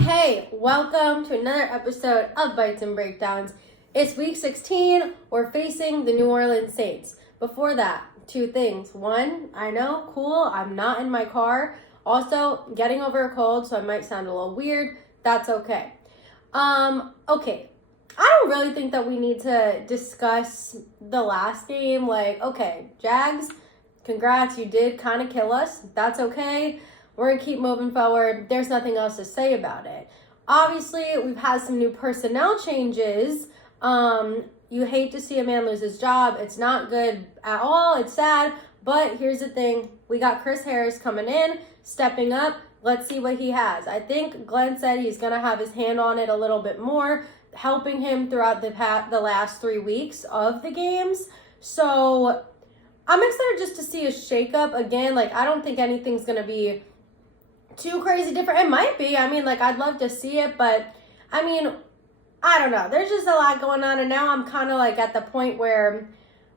Okay, welcome to another episode of Bites and Breakdowns. It's week 16. We're facing the New Orleans Saints. Before that, two things. One, I know, cool, I'm not in my car. Also, getting over a cold, so I might sound a little weird. That's okay. Okay. I don't really think that we need to discuss the last game. Like, okay, Jags, congrats, you did kind of kill us. That's okay. We're going to keep moving forward. There's nothing else to say about it. Obviously, we've had some new personnel changes. You hate to see a man lose his job. It's not good at all. It's sad. But here's the thing. We got Chris Harris coming in, stepping up. Let's see what he has. I think Glenn said he's going to have his hand on it a little bit more, helping him throughout the last 3 weeks of the games. So I'm excited just to see a shakeup again. Like, I don't think anything's going to be too crazy different. It might be. I mean, like, I'd love to see it, but I mean, I don't know. There's just a lot going on, and now I'm kind of like at the point where,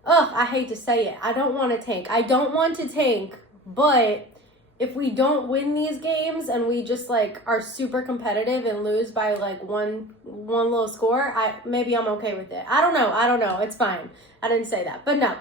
I hate to say it, I don't want to tank. I don't want to tank, but if we don't win these games and we just like are super competitive and lose by like one little score, maybe I'm okay with it. I don't know. It's fine. I didn't say that, but no.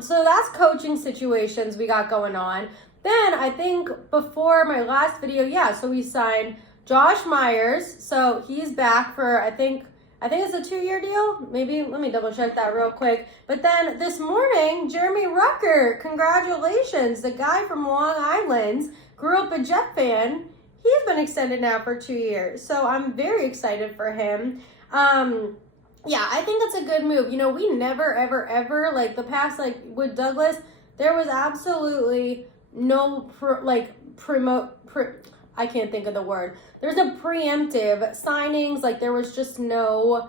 So that's coaching situations we got going on. Then I think before my last video, so we signed Josh Myers. So he's back for, I think it's a 2-year deal. Maybe, let me double check that real quick. But then this morning, Jeremy Rucker, congratulations. The guy from Long Island, grew up a Jet fan. He's been extended now for 2 years. So I'm very excited for him. I think that's a good move. You know, we never, ever, like the past, like with Douglas, there was absolutely no I can't think of the word. There's no preemptive signings. Like there was just no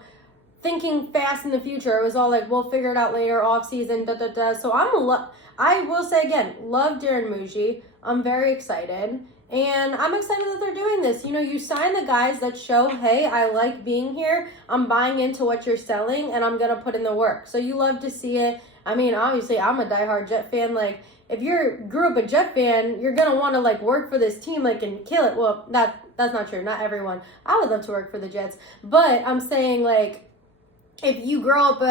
thinking fast in the future. It was all like, we'll figure it out later, off season, So I will say again, love Darren Muji. I'm very excited. And I'm excited that they're doing this. You know, you sign the guys that show, hey, I like being here. I'm buying into what you're selling and I'm going to put in the work. So you love to see it. I mean, obviously I'm a diehard Jet fan. Like, if you grew up a Jet fan, you're going to want to like work for this team like and kill it. Well, that's not true. Not everyone. I would love to work for the Jets. But I'm saying like if you grow up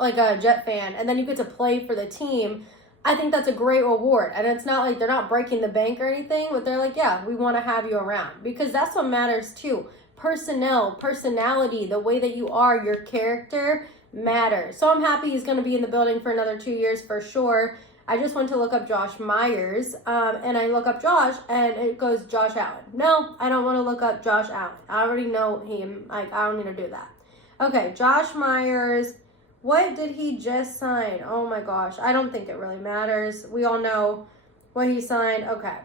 like a Jet fan and then you get to play for the team, I think that's a great reward. And it's not like they're not breaking the bank or anything, but they're like, yeah, we want to have you around. Because that's what matters too. Personnel, personality, the way that you are, your character matters. So I'm happy he's going to be in the building for another 2 years for sure. I just went to look up Josh Myers, and I look up Josh, and it goes Josh Allen. No, I don't want to look up Josh Allen. I already know him. Like, I don't need to do that. Okay, Josh Myers. What did he just sign? Oh my gosh. I don't think it really matters. We all know what he signed. Okay.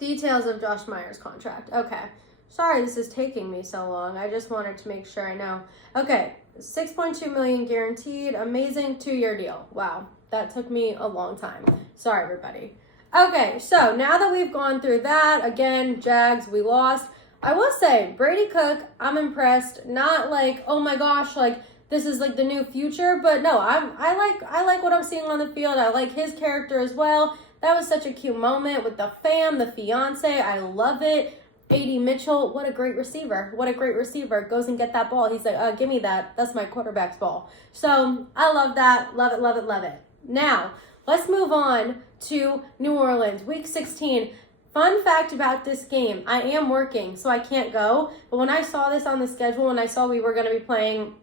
Details of Josh Myers' contract. Okay. Sorry this is taking me so long. I just wanted to make sure I know. Okay. $6.2 million guaranteed. Amazing 2-year deal. Wow. That took me a long time. Sorry, everybody. Okay. So now that we've gone through that, again, Jags, we lost. I will say, Brady Cook, I'm impressed. Not like, oh my gosh, like, this is like the new future, but no, I like what I'm seeing on the field. I like his character as well. That was such a cute moment with the fam, the fiance. I love it. A.D. Mitchell, what a great receiver. What a great receiver. Goes and get that ball. He's like, give me that. That's my quarterback's ball. So I love that. Love it, love it, love it. Now, let's move on to New Orleans, week 16. Fun fact about this game, I am working, so I can't go. But when I saw this on the schedule and I saw we were going to be playing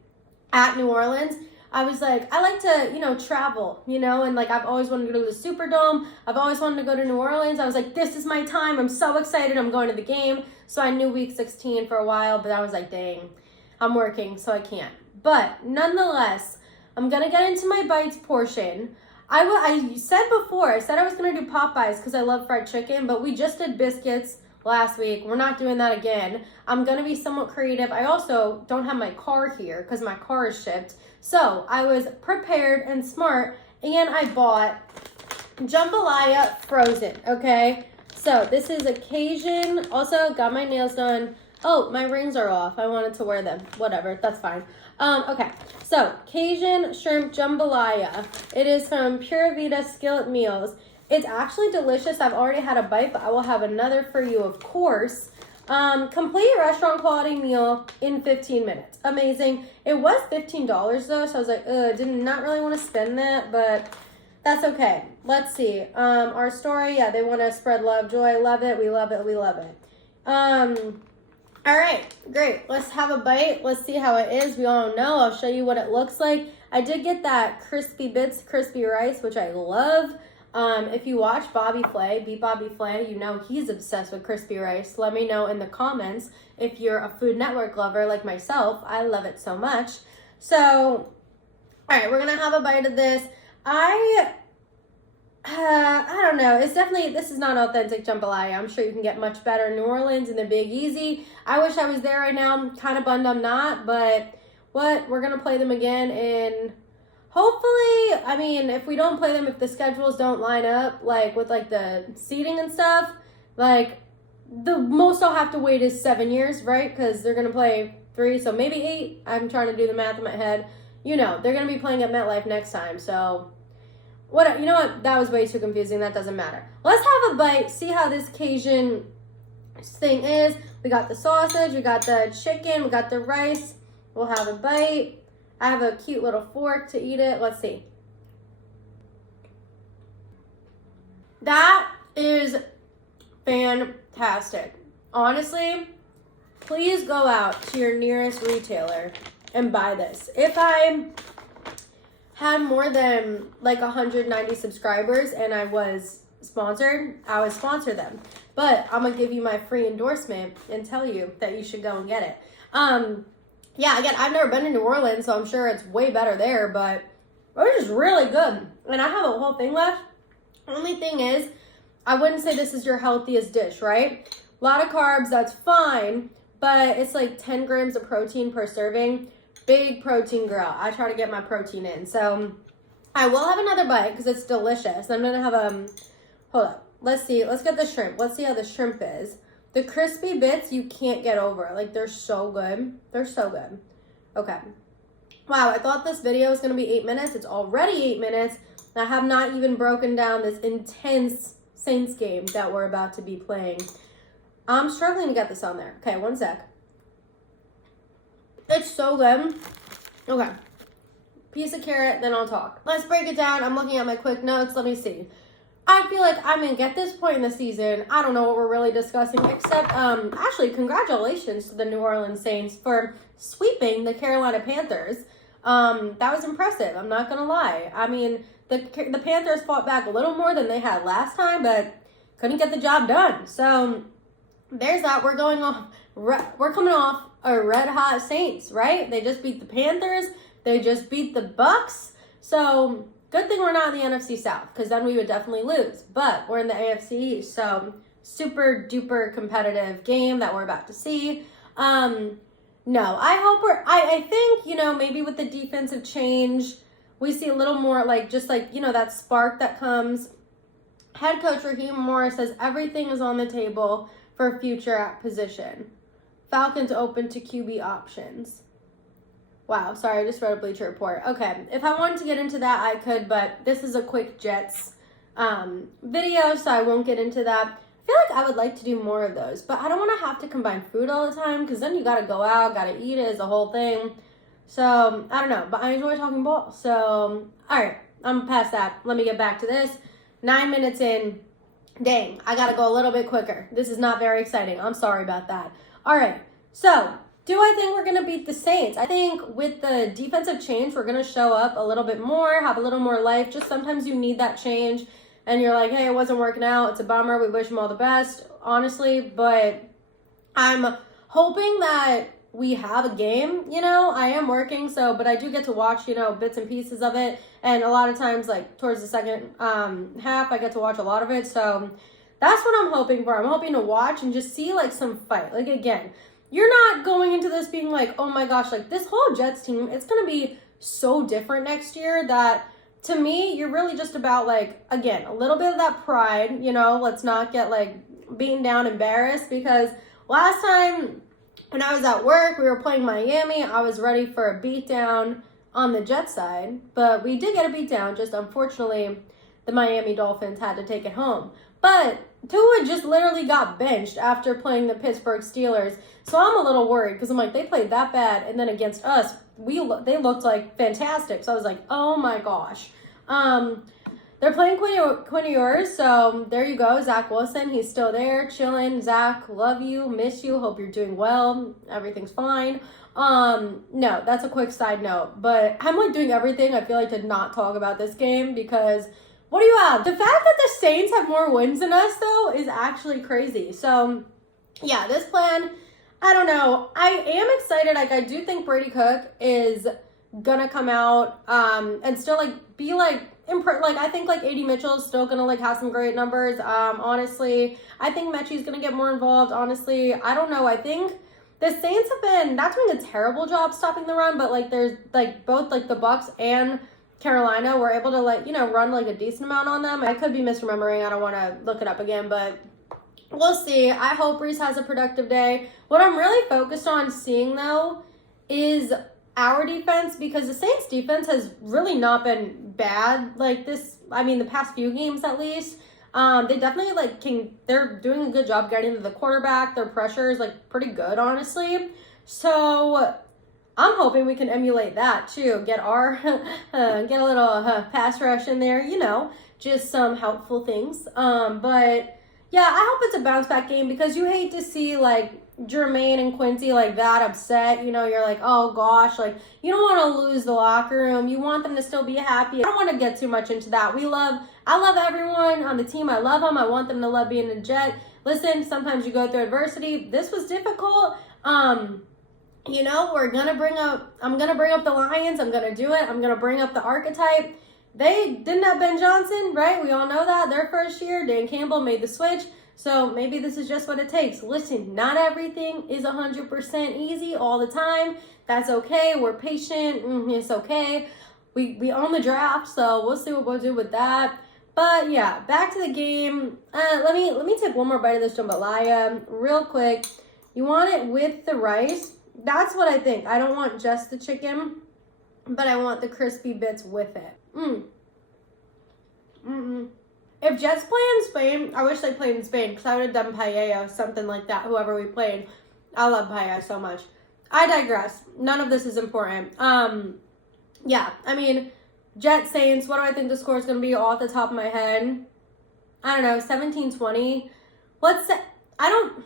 at New Orleans, I was like, I like to, travel, and like I've always wanted to go to the Superdome. I've always wanted to go to New Orleans. I was like, this is my time. I'm so excited. I'm going to the game. So I knew week 16 for a while, but I was like, dang, I'm working, so I can't. But nonetheless, I'm going to get into my bites portion. I said before, I said I was going to do Popeyes because I love fried chicken, but we just did biscuits last week. We're not doing that again. I'm going to be somewhat creative. I also don't have my car here because my car is shipped. So I was prepared and smart, and I bought jambalaya frozen, okay? So this is occasion. Also got my nails done. Oh, my rings are off. I wanted to wear them. Whatever, that's fine. Okay, so Cajun shrimp jambalaya. It is from Pura Vida Skillet Meals. It's actually delicious. I've already had a bite, but I will have another for you, of course. Complete restaurant quality meal in 15 minutes. Amazing. It was $15 though, so I was like, did not really want to spend that, but that's okay. Let's see. Our story, yeah, they want to spread love, joy. Love it. We love it. We love it. All right, great. Let's have a bite. Let's see how it is. We all know. I'll show you what it looks like. I did get that crispy bits, crispy rice, which I love. If you watch Bobby Flay, Beat Bobby Flay, you know he's obsessed with crispy rice. Let me know in the comments if you're a Food Network lover like myself. I love it so much. So, all right, we're going to have a bite of this. I don't know. It's definitely, this is not authentic jambalaya. I'm sure you can get much better in New Orleans in the Big Easy. I wish I was there right now. I'm kind of bummed I'm not, but we're going to play them again in... Hopefully, I mean, if we don't play them, if the schedules don't line up, like, with, like, the seating and stuff, like, the most I'll have to wait is 7 years, right? Because they're going to play 3, so maybe 8. I'm trying to do the math in my head. You know, they're going to be playing at MetLife next time, so... You know what? That was way too confusing. That doesn't matter. Let's have a bite, see how this Cajun thing is. We got the sausage, we got the chicken, we got the rice. We'll have a bite. I have a cute little fork to eat it. Let's see. That is fantastic. Honestly, please go out to your nearest retailer and buy this. If I had more than like 190 subscribers and I was sponsored, I would sponsor them. But I'm going to give you my free endorsement and tell you that you should go and get it. Yeah, again, I've never been to New Orleans, so I'm sure it's way better there, but it was just really good. And I have a whole thing left. Only thing is, I wouldn't say this is your healthiest dish, right? A lot of carbs, that's fine, but it's like 10 grams of protein per serving. Big protein girl. I try to get my protein in. So I will have another bite because it's delicious. I'm going to have hold up. Let's see. Let's get the shrimp. Let's see how the shrimp is. The crispy bits you can't get over. Like, they're so good. They're so good. Okay. Wow, I thought this video was going to be 8 minutes. It's already 8 minutes. I have not even broken down this intense Saints game that we're about to be playing. I'm struggling to get this on there. Okay, one sec. It's so good. Okay. Piece of carrot, then I'll talk. Let's break it down. I'm looking at my quick notes. Let me see. I feel like, I mean, at this point in the season, I don't know what we're really discussing, except, actually, congratulations to the New Orleans Saints for sweeping the Carolina Panthers. That was impressive. I'm not going to lie. I mean, the Panthers fought back a little more than they had last time, but couldn't get the job done. So, there's that. We're coming off a red-hot Saints, right? They just beat the Panthers. They just beat the Bucks. So, good thing we're not in the NFC South, because then we would definitely lose. But we're in the AFC East, so super duper competitive game that we're about to see. No, I think, you know, maybe with the defensive change, we see a little more like, just like, you know, that spark that comes. Head coach Raheem Morris says everything is on the table for future position. Falcons open to QB options. Wow, sorry, I just read a Bleacher Report. Okay, if I wanted to get into that, I could, but this is a quick Jets video, so I won't get into that. I feel like I would like to do more of those, but I don't want to have to combine food all the time, because then you got to go out, got to eat it, it's a whole thing. So, I don't know, but I enjoy talking ball. So, all right, I'm past that. Let me get back to this. 9 minutes in. Dang, I got to go a little bit quicker. This is not very exciting. I'm sorry about that. All right, so do I think we're going to beat the Saints? I think with the defensive change, we're going to show up a little bit more, have a little more life. Just sometimes you need that change, and you're like, hey, it wasn't working out. It's a bummer. We wish them all the best, honestly. But I'm hoping that we have a game, you know. I am working, but I do get to watch, you know, bits and pieces of it. And a lot of times, like, towards the second half, I get to watch a lot of it. So that's what I'm hoping for. I'm hoping to watch and just see, like, some fight. Like, again, you're not going into this being like, oh my gosh, like this whole Jets team, it's going to be so different next year that to me, you're really just about like, again, a little bit of that pride, you know, let's not get like beaten down, embarrassed, because last time when I was at work, we were playing Miami, I was ready for a beatdown on the Jets side, but we did get a beatdown, just unfortunately the Miami Dolphins had to take it home. But Tua just literally got benched after playing the Pittsburgh Steelers. So I'm a little worried because I'm like, they played that bad, and then against us, they looked like fantastic. So I was like, oh my gosh. They're playing Quinn Ewers, so there you go. Zach Wilson, he's still there, chilling. Zach, love you, miss you, hope you're doing well. Everything's fine. No, that's a quick side note. But I'm like doing everything, I feel like, to not talk about this game because what do you have? The fact that the Saints have more wins than us, though, is actually crazy. So, yeah, this plan, I don't know. I am excited. Like, I do think Brady Cook is gonna come out and still, like, be, like, I think, like, A.D. Mitchell is still gonna, like, have some great numbers. Honestly, I think Mechie's gonna get more involved. Honestly, I don't know. I think the Saints have been not doing a terrible job stopping the run, but, like, there's, like, both, like, the Bucs and Carolina were able to, like, you know, run like a decent amount on them. I could be misremembering. I don't want to look it up again, but we'll see. I hope Reese has a productive day. What I'm really focused on seeing, though, is our defense, because the Saints defense has really not been bad like this. I mean, the past few games at least. They definitely, like, they're doing a good job getting to the quarterback. Their pressure is, like, pretty good, honestly. So I'm hoping we can emulate that too. Get a little pass rush in there, you know, just some helpful things. But yeah, I hope it's a bounce back game because you hate to see like Jermaine and Quincy like that upset. You know, you're like, oh gosh, like you don't want to lose the locker room. You want them to still be happy. I don't want to get too much into that. I love everyone on the team. I love them. I want them to love being a Jet. Listen, sometimes you go through adversity. This was difficult. You know, I'm going to bring up the Lions. I'm going to do it. I'm going to bring up the archetype. They didn't have Ben Johnson, right? We all know that. Their first year, Dan Campbell made the switch. So maybe this is just what it takes. Listen, not everything is 100% easy all the time. That's okay. We're patient. It's okay. We own the draft, so we'll see what we'll do with that. But yeah, back to the game. Let me take one more bite of this jambalaya real quick. You want it with the rice. That's what I think. I don't want just the chicken, but I want the crispy bits with it. If Jets play in Spain, I wish they played in Spain because I would have done paella, something like that, whoever we played. I love paella so much. I digress. None of this is important. Yeah, I mean, Jets, Saints, what do I think the score is going to be off the top of my head? I don't know, 17-20. Let's say, I don't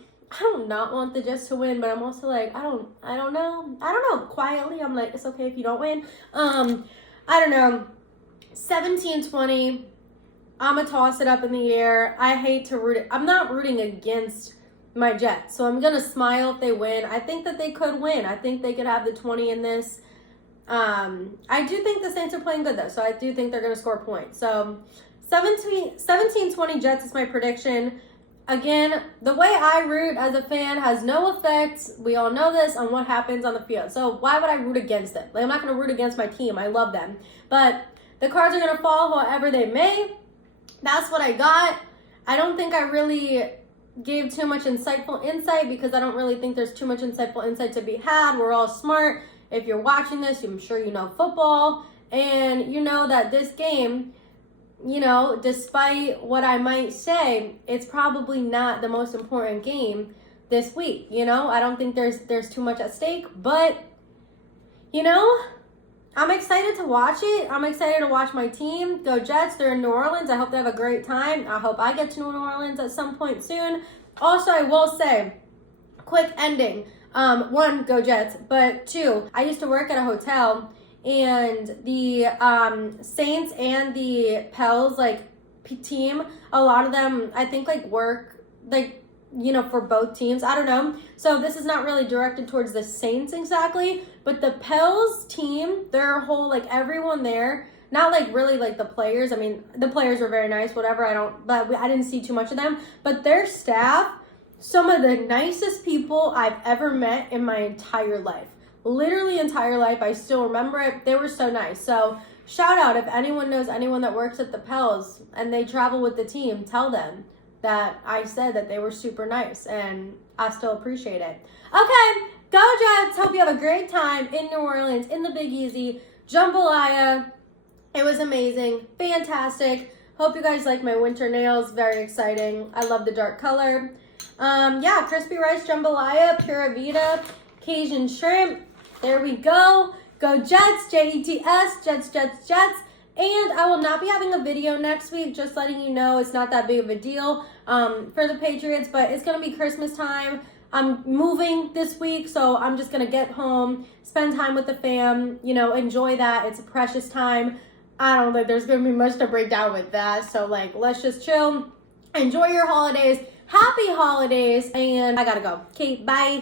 not want the Jets to win, but I'm also like, I don't know. Quietly, I'm like, it's okay if you don't win. I don't know. 17-20. I'm going to toss it up in the air. I hate to root it. I'm not rooting against my Jets, so I'm going to smile if they win. I think that they could win. I think they could have the 20 in this. I do think the Saints are playing good, though, so I do think they're going to score points. So 17-20 Jets is my prediction. Again, the way I root as a fan has no effect, we all know this, on what happens on the field. So why would I root against them? Like, I'm not going to root against my team. I love them. But the cards are going to fall however they may. That's what I got. I don't think I really gave too much insightful insight because I don't really think there's too much insightful insight to be had. We're all smart. If you're watching this, I'm sure you know football. And you know that this game, you know, despite what I might say, it's probably not the most important game this week. You know, I don't think there's too much at stake, but you know, I'm excited to watch it. I'm excited to watch my team go Jets. They're in New Orleans. I hope they have a great time. I hope I get to New Orleans at some point soon. Also, I will say, quick ending. One, go Jets, but two, I used to work at a hotel. And the Saints and the Pels, like, team, a lot of them, I think, like, work, like, you know, for both teams. I don't know. So this is not really directed towards the Saints exactly. But the Pels team, their whole, like, everyone there, not, like, really, like, the players. I mean, the players were very nice, whatever. I didn't see too much of them. But their staff, some of the nicest people I've ever met in my entire life. Literally entire life. I still remember it. They were so nice. So shout out if anyone knows anyone that works at the Pels and they travel with the team, tell them that I said that they were super nice and I still appreciate it. Okay, go Jets. Hope you have a great time in New Orleans, in the Big Easy. Jambalaya. It was amazing. Fantastic. Hope you guys like my winter nails. Very exciting. I love the dark color. Yeah, crispy rice jambalaya, Pura Vida, Cajun shrimp. There we go. Go Jets, Jets, Jets, Jets, Jets. And I will not be having a video next week, just letting you know it's not that big of a deal for the Patriots, but it's going to be Christmas time. I'm moving this week, so I'm just going to get home, spend time with the fam, you know, enjoy that. It's a precious time. I don't think there's going to be much to break down with that. So, like, let's just chill, enjoy your holidays. Happy holidays, and I got to go. Okay, bye.